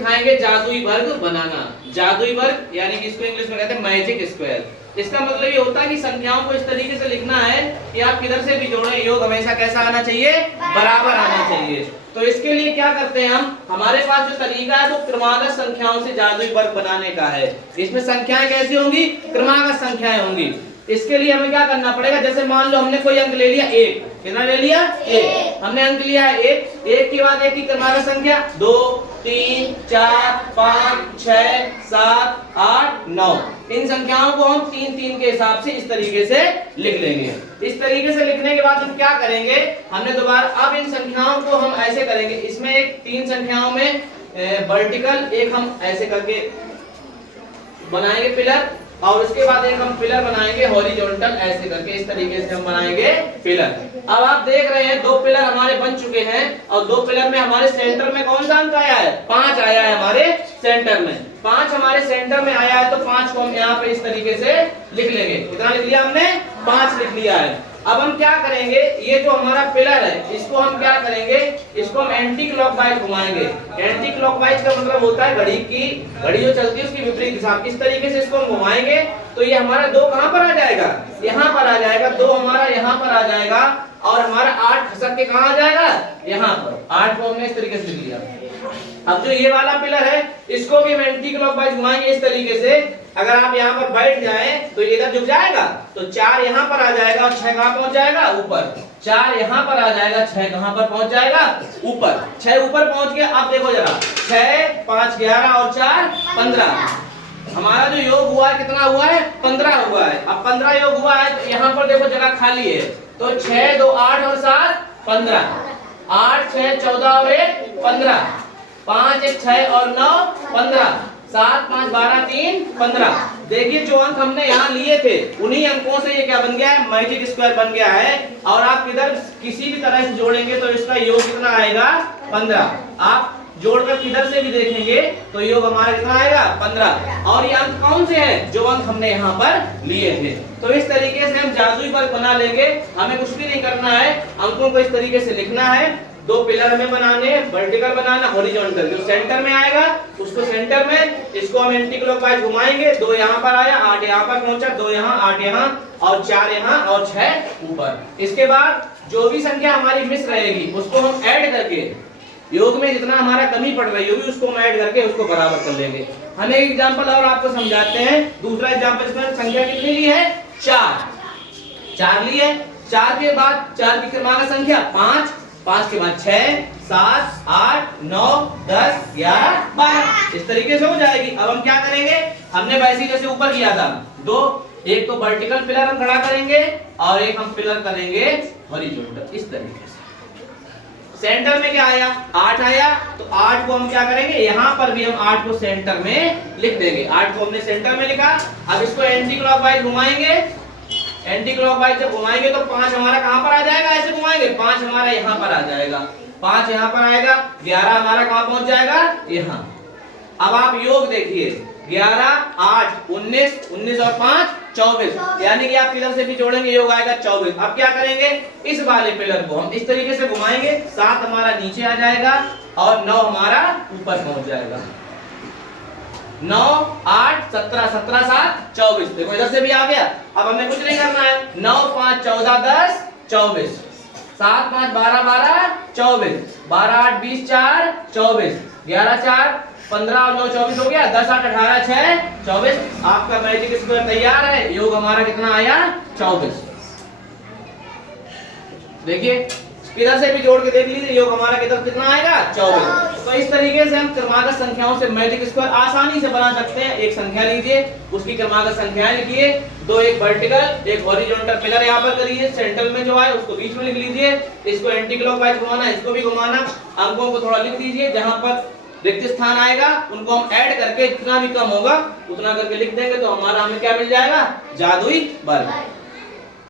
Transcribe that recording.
सिखाएंगे जादुई वर्ग बनाना। जादुई वर्ग यानी कि इसको इंग्लिश में कहते हैं मैजिक स्क्वायर। इसका मतलब ये होता है कि संख्याओं को इस तरीके से लिखना है कि आप किधर से भी जोड़ें, योग हमेशा कैसा आना चाहिए, बराबर आना चाहिए। तो इसके लिए क्या करते हैं हम, हमारे पास जो तरीका है वो क्रमागत संख्याओं से जादुई वर्ग बनाने का है। इसमें संख्याएं कैसी होंगी, क्रमागत संख्याएं होंगी। इसके लिए हमें क्या करना पड़ेगा, जैसे मान लो हमने कोई अंक ले लिया एक, कितना ले लिया, एक। हमने अंक लिया है एक, एक के बाद एक की क्रमागत संख्या 2 3 4 5 6 7 8 9। इन संख्याओं को हम 3 3 के हिसाब से इस तरीके से लिख लेंगे। इस तरीके से लिखने के बाद हम क्या करेंगे, हमने दोबारा अब इन संख्याओं को हम ऐसे करेंगे, इसमें एक 3 संख्याओं में वर्टिकल एक हम ऐसे करके बनाएंगे पिलर, और उसके बाद एक हम पिलर बनाएंगे हॉरिजॉन्टल ऐसे करके, इस तरीके से हम बनाएंगे पिलर। अब आप देख रहे हैं 2 पिलर हमारे बन चुके हैं, और 2 पिलर में हमारे सेंटर में कौन सा अंक आया है, 5 आया है हमारे सेंटर में। 5 हमारे सेंटर में आया है, तो 5 को हम यहाँ पे इस तरीके से लिख लेंगे। कितना लिख लिया हमने, 5 लिख लिया है। अब हम क्या करेंगे, ये जो हमारा पिलर है इसको हम क्या करेंगे, इसको हम एंटी क्लॉकवाइज घुमाएंगे। एंटी क्लॉकवाइज का मतलब होता है घड़ी जो चलती है उसकी विपरीत दिशा। इस तरीके से इसको हम घुमाएंगे तो ये हमारा 2 कहां पर आ जाएगा, यहाँ पर आ जाएगा। 2 हमारा यहाँ पर आ जाएगा, और हमारा 8 खसक के कहां आ जाएगा, यहाँ पर। 8 को हमने इस तरीके से लिख लिया। अब जो ये वाला पिलर है इसको भी हम एंटी क्लॉकवाइज घुमाएंगे इस तरीके से। अगर आप यहाँ पर बैठ जाएं तो ये इधर झुक जाएगा, तो 4 यहाँ पर आ जाएगा, और 6 कहां पहुंच जाएगा, ऊपर। 4 यहाँ पर आ जाएगा, 6 कहां पर पहुंच जाएगा, ऊपर। 6 ऊपर पहुंच गया। अब देखो जरा, 6 5 11 और 4 15। हमारा जो योग हुआ है कितना हुआ है, 15 हुआ है। अब 15 योग हुआ है, तो यहाँ पर देखो जगह खाली है, तो 6 2 8 और 7 15। 8 6 14 और 1 15। 5 1 6 और 9 15। 7 5 12 3 15। देखिए जो अंक हमने यहाँ लिए थे उन्हीं अंकों से ये क्या बन गया है, मैजिक स्क्वायर बन गया है। और आप किधर किसी भी तरह से जोड़ेंगे तो इसका योग कितना आएगा, 15। आप जोड़कर किधर से भी देखेंगे तो योग हमारा कितना आएगा, 15। और ये अंक कौन से हैं, जो अंक हमने यहाँ पर लिए थे। तो इस तरीके से हम जादुई वर्ग बना लेंगे। हमें कुछ भी नहीं करना है, अंकों को इस तरीके से लिखना है। 2 पिलर हमें बनाने हैं, वर्टिकल बनाना, हॉरिजॉन्टल। जो सेंटर में आएगा उसको सेंटर में, इसको हम एंटी क्लॉकवाइज घुमाएंगे। 2 यहाँ पर आया, 8 यहाँ पर पहुंचा, 2 यहाँ 8 यहाँ, और 4 यहाँ और 6 ऊपर। इसके बाद जो भी संख्या हमारी मिस रहेगी उसको हम ऐड करके, योग में जितना हमारा कमी पड़ रही होगी उसको हम ऐड करके उसको बराबर कर लेंगे। हम एक एग्जांपल और आपको समझाते हैं। दूसरा एग्जांपल, इसमें संख्या कितनी ली है, 4 ली है। 4 के बाद 4 की क्रमागत संख्या 5, 5 के बाद 6 7 8 9 10 11 12। इस तरीके से हो जाएगी। अब हम क्या करेंगे, हमने वैसे ही जैसे ऊपर किया था, 2 एक तो वर्टिकल पिलर हम खड़ा करेंगे और एक हम पिलर करेंगे हॉरिजॉन्टल, इस तरीके से। सेंटर में क्या आया, 8 आया, तो 8 को हम क्या करेंगे, यहाँ पर भी हम 8 को सेंटर में लिख देंगे। 8 को हमने सेंटर में लिखा। अब इसको एंटी क्लॉकवाइज घुमाएंगे। एंटी क्लॉकवाइज जब घुमाएंगे तो 5 हमारा कहां पर आ जाएगा, ऐसे घुमाएंगे, 5 हमारा यहाँ पर आ जाएगा, 5 यहाँ पर आएगा, 11 हमारा कहां पहुंच जाएगा, यहाँ। अब आप योग देखिए, 11 8 19, 19 और 5 24, यानी कि आप किधर से भी जोड़ेंगे योग आएगा 24। अब क्या करेंगे, इस वाले पिलर को हम इस तरीके से घुमाएंगे, 7 हमारा नीचे आ जाएगा और 9 हमारा ऊपर पहुंच जाएगा। 9 8 17 17 7 24। देखो इधर से भी आ गया। अब हमें कुछ नहीं करना है। 9 5 14 10 24, 7 5 12 12 24, 12 8 20 4 24, 11 4 15 और 9 24 हो गया। 10 8 18 6 24। आपका मैजिक स्क्वायर तैयार है। योग हमारा कितना आया, 24। देखिए किधर से भी जोड़ के देख लीजिए, योग हमारा किधर कितना आएगा, 24। तो इस तरीके से हम क्रमागत संख्याओं से मैजिक स्क्वायर आसानी से बना सकते हैं। एक संख्या लीजिए, उसकी क्रमागत संख्याएं लिखिए, 2 एक वर्टिकल एक हॉरिजॉन्टल पिलर यहाँ पर करिए, सेंटर में जो है उसको बीच में लिख लीजिए। इसको एंटी क्लॉकवाइज घुमाना, इसको भी घुमाना। अंकों को थोड़ा लिख दीजिए, जहां पर रिक्त स्थान आएगा उनको हम ऐड करके जितना भी कम होगा उतना करके लिख देंगे, तो हमारा हमें क्या मिल जाएगा, जादुई वर्ग।